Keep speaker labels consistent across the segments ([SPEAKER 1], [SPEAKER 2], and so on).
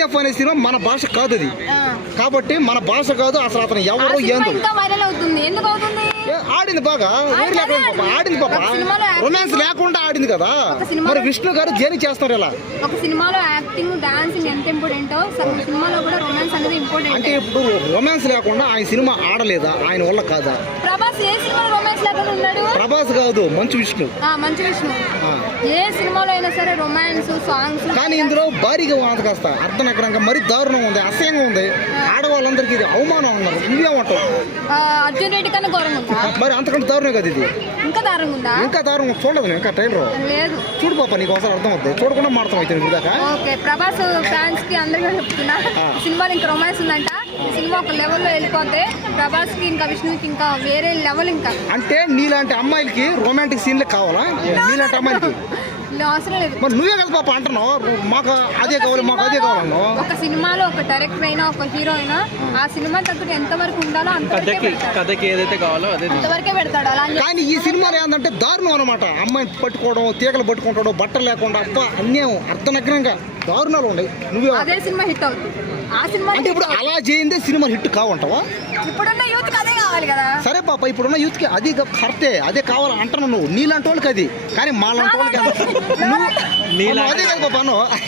[SPEAKER 1] KGF అనే cinema మన భాష కాదు అది, కాబట్టి మన భాష కాదు అసలు. అతను ఎవరు ఏందో ఆడింది బాగా, ఆడింది పాప, రొమాన్స్ లేకుండా ఆడింది కదా. మరి విష్ణు గారు జర్నీ చేస్తారు ఇలా.
[SPEAKER 2] ఒక సినిమాలో యాక్టింగ్ డాన్సింగ్ ఎంత ఇంపార్టెంటో సినిమాలో కూడా రొమాన్స్ అనేది ఇంపార్టెంట్.
[SPEAKER 1] అంటే ఇప్పుడు రొమాన్స్ లేకుండా ఆయన సినిమా ఆడలేదా, ఆయన వల్ల కాదా?
[SPEAKER 2] ప్రభాస్ ఏ సినిమాలో రొమాన్స్ లేకుండా ఉన్నాడు?
[SPEAKER 1] ప్రభాస్ కాదు, మంచు విష్ణు.
[SPEAKER 2] మంచు విష్ణు ఏ సినిమాలో అయినా సరే రొమాన్స్ సాంగ్స్.
[SPEAKER 1] కానీ ఇందులో భారీగా వాంత కాస్త అర్ధనగరంగా మరీ దారుణం ఉంది, అసహ్యంగా ఉంది. ఆడవాళ్ళందరికీ ఇది అవమానం అన్నారు. నువ్వేమంటావు?
[SPEAKER 2] అర్జున్ రెడ్డి కన్నా ఘోరంగా ఉందా?
[SPEAKER 1] మరి అంతకంటే దారుణం కదా ఇది.
[SPEAKER 2] ఇంకా దారుణంగా ఉందా?
[SPEAKER 1] ఇంకా దారుణం చూడలేదు నేను, ఇంకా ట్రైలర్
[SPEAKER 2] లేదు.
[SPEAKER 1] చూడు పాప, నీకు ఒకసారి అర్థం అవుతుంది. చూడకుండా మాడతాం అయితే ఇప్పుడు దాకా.
[SPEAKER 2] ఓకే, ప్రభాస్ ఫ్యాన్స్ కి అందరికీ చెప్తున్నా, సినిమాలో ఇంకా రొమాన్స్ ఉందంట. సినిమా ఒక లెవెల్లో వెళ్ళిపోతే ప్రభాస్ కి ఇంకా విష్ణుకి ఇంకా వేరే లెవెల్. ఇంకా అంటే
[SPEAKER 1] నీలాంటి అమ్మాయిలకి రొమాంటిక్ సీన్లే కావాలా? నీలాంటి అమ్మాయిలకి
[SPEAKER 2] అవసరం లేదు.
[SPEAKER 1] మరి నువ్వే కదా పాప అంటున్నావు, మాకు అదే కావాలి, మాకు అదే కావాలను.
[SPEAKER 2] ఒక సినిమాలో ఒక డైరెక్టర్ అయినా ఒక హీరో అయినా ఆ సినిమా తగ్గట్టు ఎంత వరకు ఉండాలో
[SPEAKER 3] కథకి ఏదైతే కావాలో అదే
[SPEAKER 2] అంతవరకే పెడతాడు. అలా
[SPEAKER 1] కానీ ఈ సినిమాలో ఏంటంటే దారుణం అనమాట. అమ్మాయిని పట్టుకోవడం, తీగలు పట్టుకుంటాడు, బట్టలు లేకుండా, అబ్బా అన్యాయం, అర్ధనగ్నంగా దారుణాలు ఉన్నాయి. నువ్వే
[SPEAKER 2] అదే సినిమా హిట్ అవుతుంది. ఆ సినిమా
[SPEAKER 1] అంటే ఇప్పుడు అలా చేయిందే సినిమా హిట్ కావంటావా?
[SPEAKER 2] ఇప్పుడున్న యూత్ కి అదే కావాలి కదా.
[SPEAKER 1] సరే పాప, ఇప్పుడున్న యూత్ కి అది కరెక్టే, అదే కావాలి అంటున్నావు నువ్వు. నీలాంటి వాళ్ళకి అది, కానీ మాలాంటి వాళ్ళకి అదే కదా పాప.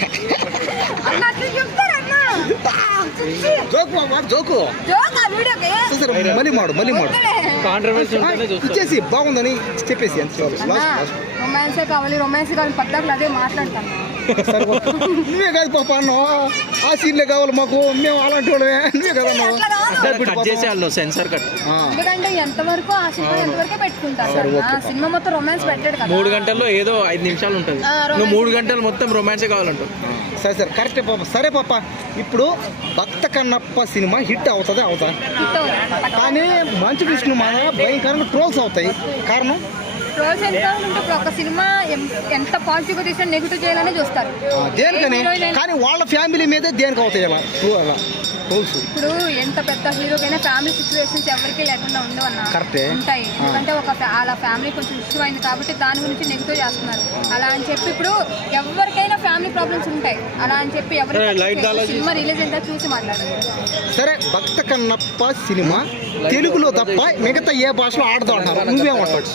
[SPEAKER 1] జోకు మళ్ళీ మాడు ఇచ్చేసి బాగుందని చెప్పేసి
[SPEAKER 2] రొమాన్సే కావాలి, రొమాన్స్ కావాలి, పద్దాకులు అదే మాట్లాడతాను.
[SPEAKER 1] నువ్వే కాదు పాప అన్నావు, ఆ సీన్లే కావాలి మాకు, మేము అలాంటి వాళ్ళమే. నువ్వే కదా
[SPEAKER 3] సెన్సార్ కట్.
[SPEAKER 2] ఎందుకంటే ఎంతవరకు ఆ సినిమా ఎంతవరకే పెట్టుకుంటారు. సినిమా మొత్తం రొమాన్స్ పెట్టాడు కదా.
[SPEAKER 3] 3 గంటల్లో ఏదో 5 నిమిషాలు ఉంటుంది, నువ్వు 3 గంటలు మొత్తం రొమాన్సే కావాలంటావు.
[SPEAKER 1] సరే సరే కరెక్టే పాప. సరే పాప, ఇప్పుడు భక్త కన్నప్ప సినిమా హిట్ అవుతుంది కానీ మంచు విష్ణు మన భయంకరంగా ట్రోల్స్ అవుతాయి. కారణం
[SPEAKER 2] ట్రోల్స్ ఎంత ఉంటే ఒక సినిమా ఎంత పాజిటివ్గా తీసినా నెగిటివ్ చేయాలని చూస్తారు.
[SPEAKER 1] దేనికని? కానీ వాళ్ళ ఫ్యామిలీ మీదే దేనికి అవుతాయి అలా ట్రోల్స్.
[SPEAKER 2] ఇప్పుడు ఎంత పెద్ద హీరోకైనా ఫ్యామిలీ సిచ్యువేషన్స్ ఎవరికి లేకుండా ఉండవన్నా ఉంటాయి. ఎందుకంటే వాళ్ళ ఫ్యామిలీ కొంచెం ఇష్యూ అయింది కాబట్టి దాని గురించి నెగిటివ్ చేస్తున్నారు. అలా అని చెప్పి ఇప్పుడు ఎవరికైనా ఫ్యామిలీ ప్రాబ్లమ్స్ ఉంటాయి. అలా అని చెప్పి ఎవరికి సినిమా రిలీజ్ అయిందా చూసి మాట్లాడారు.
[SPEAKER 1] సరే, భక్త కన్నప్ప సినిమా తెలుగులో తప్ప మిగతా ఏ భాషలో ఆడదు అంటారు. నువ్వేమంటాడు?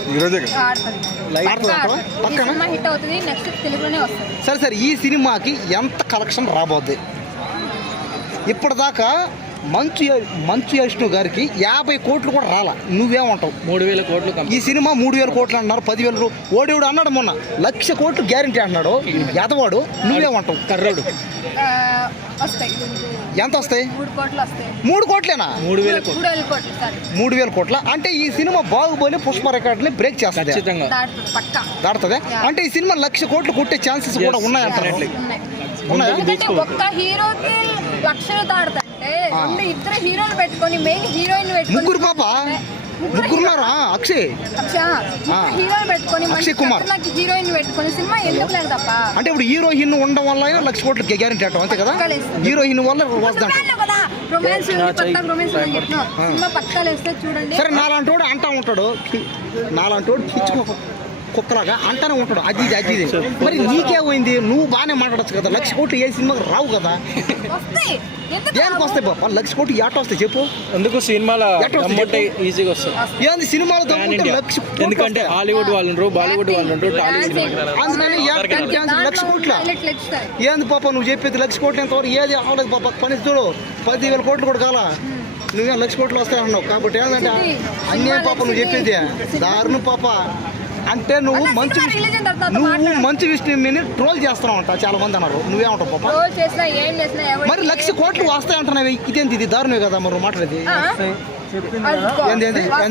[SPEAKER 2] హిట్ అవుతుంది, నెక్స్ట్ తెలుగులోనే వస్తుంది.
[SPEAKER 1] సరే సరే, ఈ సినిమాకి ఎంత కలెక్షన్ రాబోద్ది? ఇప్పటిదాకా మంచు విష్ణు గారికి 50 కోట్లు కూడా రాలా. నువ్వేమంటావు?
[SPEAKER 3] 3000 కోట్లు.
[SPEAKER 1] ఈ సినిమా 3000 కోట్లు అన్నారు, 10,000. ఓడేవుడు అన్నాడు మొన్న 1,00,000 కోట్లు గ్యారంటీ అన్నాడు ఎదవాడు. నువ్వేమంటావు?
[SPEAKER 3] కర్రోడు
[SPEAKER 2] వస్తాయి.
[SPEAKER 1] ఎంత వస్తాయి?
[SPEAKER 2] 3 కోట్లు వస్తాయి.
[SPEAKER 1] 3 కోట్లేనా?
[SPEAKER 3] 3000 కోట్లు.
[SPEAKER 1] 3000 కోట్ల అంటే ఈ సినిమా బాగుపోయి పుష్ప రికార్డుని బ్రేక్ చేస్తుంది, దాడుతుంది. అంటే ఈ సినిమా 1,00,000 కోట్లు కొట్టే ఛాన్సెస్ కూడా ఉన్నాయంటారు.
[SPEAKER 2] ఒక్క హీరోకి 1,00,000 దాడుతుంటే ఇద్దరు హీరోలు పెట్టుకొని మెయిన్ హీరోయిన్
[SPEAKER 1] ముగ్గురు పాప ముగ్గురున్నారా? అక్షయ్
[SPEAKER 2] హీరోయిన్ పెట్టుకొని
[SPEAKER 1] అక్షయ్ కుమార్
[SPEAKER 2] హీరోయిన్ పెట్టుకొని సినిమా ఎందుకు లేదు తప్ప. అంటే
[SPEAKER 1] ఇప్పుడు హీరోయిన్ ఉండడం వల్ల 1,00,000 కోట్లు గ్యారెంటీ అంటాం, అంతే కదా? హీరోయిన్ వల్ల వస్తుందంట.
[SPEAKER 2] రొమాన్స్ సినిమా పక్కాలు వేస్తే చూడండి.
[SPEAKER 1] సరే, నాలాంటి వాడు అంటా ఉంటాడు, నాలాంటి వాడు పిచ్చుకో కుక్కలాగా అంటానే ఉంటాడు, అది ఇది. మరి నీకే పోయింది? నువ్వు బాగానే మాట్లాడచ్చు కదా. 1,00,000 కోట్లు ఏ సినిమాకి రావు కదా. దేనికి వస్తాయి బాబా 1,00,000 కోట్లు? ఎట వస్తాయి చెప్పు?
[SPEAKER 3] ఎందుకు సినిమాలో ఈజీగా వస్తుంది.
[SPEAKER 1] ఏంది సినిమాలో 1,00,000?
[SPEAKER 3] ఎందుకంటే హాలీవుడ్ వాళ్ళు ఉంటారు, బాలీవుడ్ వాళ్ళు ఉంటారు, టాలీవుడ్.
[SPEAKER 1] అందుకని 1,00,000 కోట్ల ఏంది పాప నువ్వు చెప్పేది? 1,00,000 కోట్లు ఎంతవరకు ఏది అవలేదు పాప. పని చూడు, 10,000 కోట్లు కూడా కాలా. నువ్వే 1,00,000 కోట్లు వస్తాయన్నావు. కాబట్టి ఏంటంటే అన్యాయం పాప నువ్వు చెప్పేది, దారుణం పాప. అంటే నువ్వు మంచు విష్ణుని ట్రోల్ చేస్తున్నావు అంట చాలా మంది అన్నారు. నువ్వేమంటావు పాప? మరి 1,00,000 కోట్లు వస్తాయి అంటున్నావు, ఇదేంటి? ఇది దారుణమే కదా మరి మాట్లాడేది. ఏంది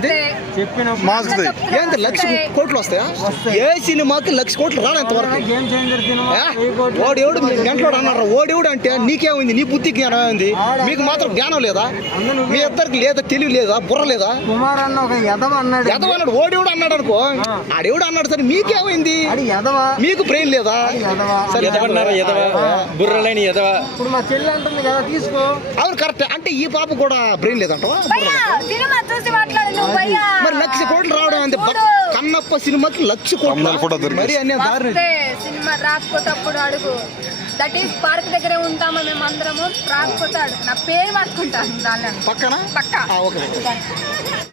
[SPEAKER 1] 1,00,000 కోట్లు వస్తాయా? ఏ సినిమాకి 1,00,000 కోట్లు రాలేదు ఇంతవరకు. ఓడేవుడు గంటలోడు అన్నారు. ఓడేవుడు అంటే నీకేమైంది? నీ బుద్ధి జ్ఞానం ఏమైంది? మీకు మాత్రం జ్ఞానం లేదా? మీ ఇద్దరికి లేదా? తెలివి లేదా? బుర్ర లేదా? ఎదవన్నాడు, ఓడేవుడు అన్నాడు అనుకో, ఆడేవుడు అన్నాడు. సరే, మీకేమైంది? మీకు బ్రెయిన్ లేదా?
[SPEAKER 3] బుర్రలేని ఎదవ.
[SPEAKER 4] ఇప్పుడు మా చెల్లి అంటుంది కదా, తీసుకో.
[SPEAKER 1] అవును కరెక్ట్. అంటే ఈ పాప కూడా బ్రెయిన్ లేదంటావా?
[SPEAKER 2] సినిమా చూసి మాట్లాడు. భయ్యా.
[SPEAKER 1] మరి 1,00,000 కోట్లు రావడం అంతే. కన్నప్ప సినిమాకి 1,00,000 కోట్లు మరి అన్ని దారుణం.
[SPEAKER 2] వస్తే సినిమా రాకపోతే అప్పుడు అడుగు. దట్ ఈస్ పార్క్ దగ్గరే ఉంటాము మేము అందరము. రాకపోతే అడుగు, నా పేరు మార్చుకుంటాను దానిలో
[SPEAKER 1] పక్కన
[SPEAKER 2] పక్కా.
[SPEAKER 1] ఓకే.